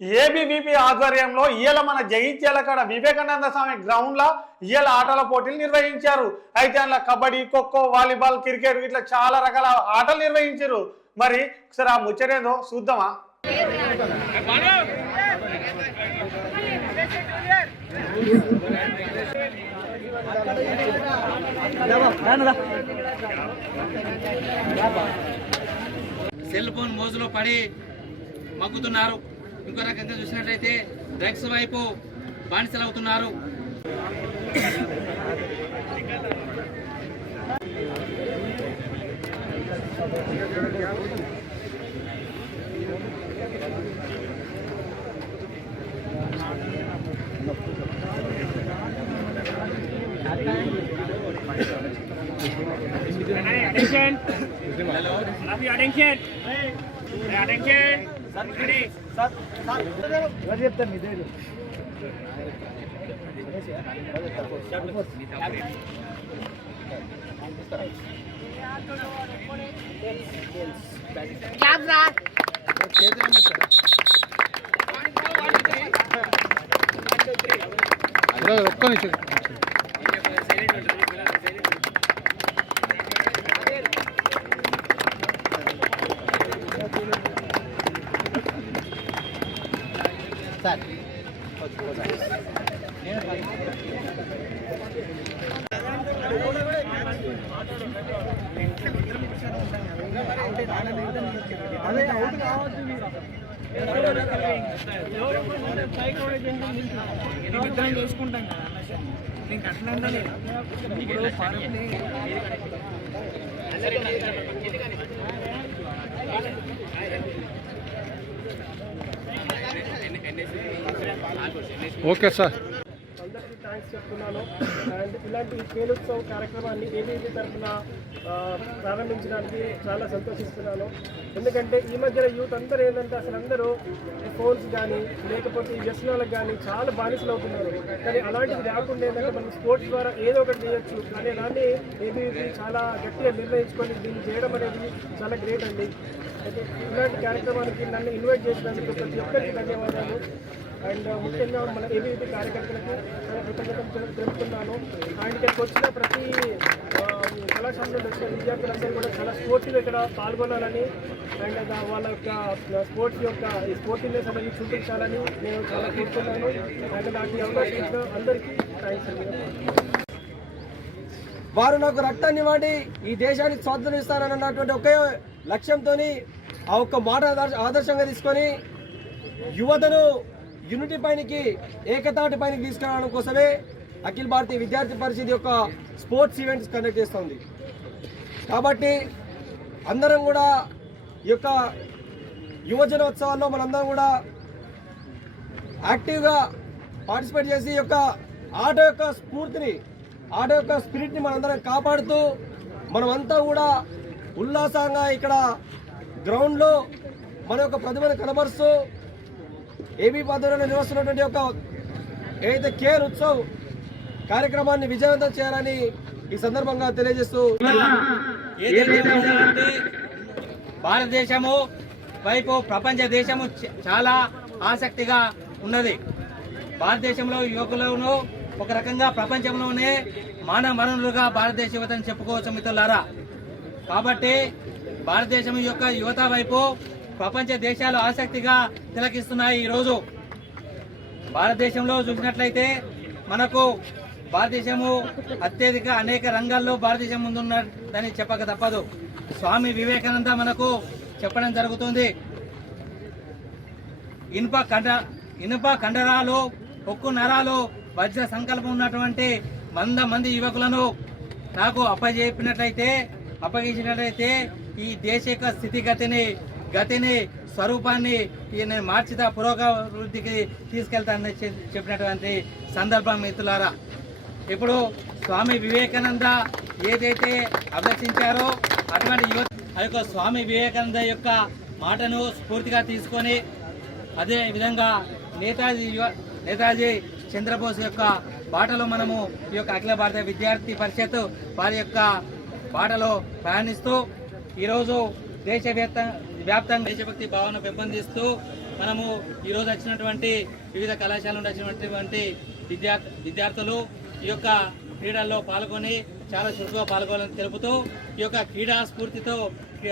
ABVP ఆధ్వర్యంలో ఇయ్యాల మన జగిత్యాల కాడ వివేకానంద స్వామి గ్రౌండ్ లా ఇయ్యాల ఆటల పోటీలు నిర్వహించారు. అయితే అందులో కబడ్డీ ఖోఖో వాలీబాల్ క్రికెట్ ఇట్లా చాలా రకాల ఆటలు నిర్వహించారు. మరి ఒకసారి ఆ ముచ్చటేందో చూద్దామా? సెల్ ఫోన్ మోజులో పడి మగ్గుతున్నారు. ఇంకో రకంగా చూసినట్లయితే డ్రగ్స్ వైపు బానిసలవుతున్నారు Attention. Hello. ఎవరు చెప్తారు మీ దగ్గర ఒక్క నిమిషం సార్ అదే అవుట్ కావచ్చు విగ్రహం చేసుకుంటాం కదా నీకు అట్లా ఉండలేదు ఇప్పుడు ఓకే సార్. అందరికీ థ్యాంక్స్ చెప్తున్నాను. అండ్ ఇలాంటి కేలోత్సవ్ కార్యక్రమాన్ని ఏబీపీ తరఫున ప్రారంభించడానికి చాలా సంతోషిస్తున్నాను. ఎందుకంటే ఈ మధ్యన యూత్ అందరూ ఏంటంటే అసలు అందరూ ఫోన్స్ కానీ లేకపోతే ఈ వ్యసనాలకు కానీ చాలా బానిసలు అవుతున్నారు. కానీ అలాంటిది రాకుండా ఏంటంటే మనం స్పోర్ట్స్ ద్వారా ఏదో ఒకటి చేయొచ్చు అనే దాన్ని ఏబీపీ చాలా గట్టిగా నిర్ణయించుకొని దీన్ని చేయడం అనేది చాలా గ్రేట్ అండి. అయితే ఇలాంటి కార్యక్రమానికి నన్ను ఇన్వైట్ చేసినందుకు ప్రతి ఒక్కరికి ధన్యవాదాలు. అండ్ ముఖ్యంగా మన ఏబీపీ కార్యకర్తలకు కృతజ్ఞతలు తెలుపుతున్నాను. అండ్ ఇక్కడికి వచ్చిన ప్రతి కళాశాలలో వచ్చిన విద్యార్థులందరూ కూడా చాలా స్పోర్టివ్ ఇక్కడ పాల్గొనాలని అండ్ వాళ్ళ యొక్క స్పోర్ట్స్ యొక్క ఈ స్పోర్టివ్నెస్ అనేది చూపించాలని నేను చాలా కోరుతున్నాను. అండ్ నాకు అవకాశం ఇచ్చిన అందరికీ థ్యాంక్స్ అండి. వారు నాకు రక్తాన్ని వాడి ఈ దేశానికి స్వాతంత్రం ఇస్తారన్నటువంటి ఒకే లక్ష్యంతో ఆ ఒక్క మాట ఆదర్శంగా తీసుకొని యువతను యూనిటీ పైనకి ఏకతాటి పైనకి తీసుకురావడం కోసమే అఖిల భారతీయ విద్యార్థి పరిషత్ యొక్క స్పోర్ట్స్ ఈవెంట్స్ కండక్ట్ చేస్తుంది. కాబట్టి అందరం కూడా ఈ యొక్క యువజనోత్సవాల్లో మనందరం కూడా యాక్టివ్గా పార్టిసిపేట్ చేసి ఈ యొక్క ఆట యొక్క స్ఫూర్తిని ఆట యొక్క స్పిరిట్ని మనందరం కాపాడుతూ మనమంతా కూడా ఉల్లాసంగా ఇక్కడ గ్రౌండ్లో మన యొక్క ప్రతిభను కనబరుస్తూ ఏబీ పద్ధతిలో నిర్వహిస్తున్నటువంటి యొక్క ఏదైతే కేర్ ఉత్సవ్ కార్యక్రమాన్ని విజయవంతం చేయాలని ఈ సందర్భంగా తెలియజేస్తూ భారతదేశము వైపు ప్రపంచ దేశము చాలా ఆసక్తిగా ఉన్నది. భారతదేశంలో యువకులను ఒక రకంగా ప్రపంచంలోనే మానవ మనులుగా భారతదేశ యువతను చెప్పుకోవచ్చు మిత్రులారా. కాబట్టి భారతదేశం యొక్క యువత వైపు ప్రపంచ దేశాలు ఆసక్తిగా తిలకిస్తున్నాయి ఈరోజు. భారతదేశంలో చూసినట్లయితే మనకు భారతదేశము అత్యధిక అనేక రంగాల్లో భారతదేశం ముందున్నదని చెప్పక తప్పదు. స్వామి వివేకానంద మనకు చెప్పడం జరుగుతుంది. ఇనుప కండ ఇనుప కండరాలు ఒక్కు నరాలు వజ్ర సంకల్పం ఉన్నటువంటి వంద మంది యువకులను నాకు అప్పజెప్పినట్లయితే అప్పగించినట్లయితే ఈ దేశ యొక్క స్థితిగతిని గతిని స్వరూపాన్ని ఈయన మార్చిత పురోగవృద్ధికి తీసుకెళ్తానని చెప్పినటువంటి సందర్భం మిత్రులారా. ఇప్పుడు స్వామి వివేకానంద ఏదైతే అభ్యసించారో అటువంటి యువత ఆ యొక్క స్వామి వివేకానంద యొక్క మాటను స్ఫూర్తిగా తీసుకొని అదే విధంగా నేతాజీ యువ- నేతాజీ చంద్రబోస్ యొక్క బాటలో మనము ఈ యొక్క అఖిల భారత విద్యార్థి పరిషత్ వారి యొక్క బాటలో ప్రయాణిస్తూ ఈరోజు దేశవ్యాప్త వ్యాప్తంగా దేశభక్తి భావన పెంపొందిస్తూ మనము ఈరోజు వచ్చినటువంటి వివిధ కళాశాల నుండి వచ్చినటువంటి విద్యార్థులు ఈ యొక్క క్రీడల్లో పాల్గొని చాలా చురుకుగా పాల్గొనాలని తెలుపుతూ ఈ యొక్క క్రీడా స్ఫూర్తితో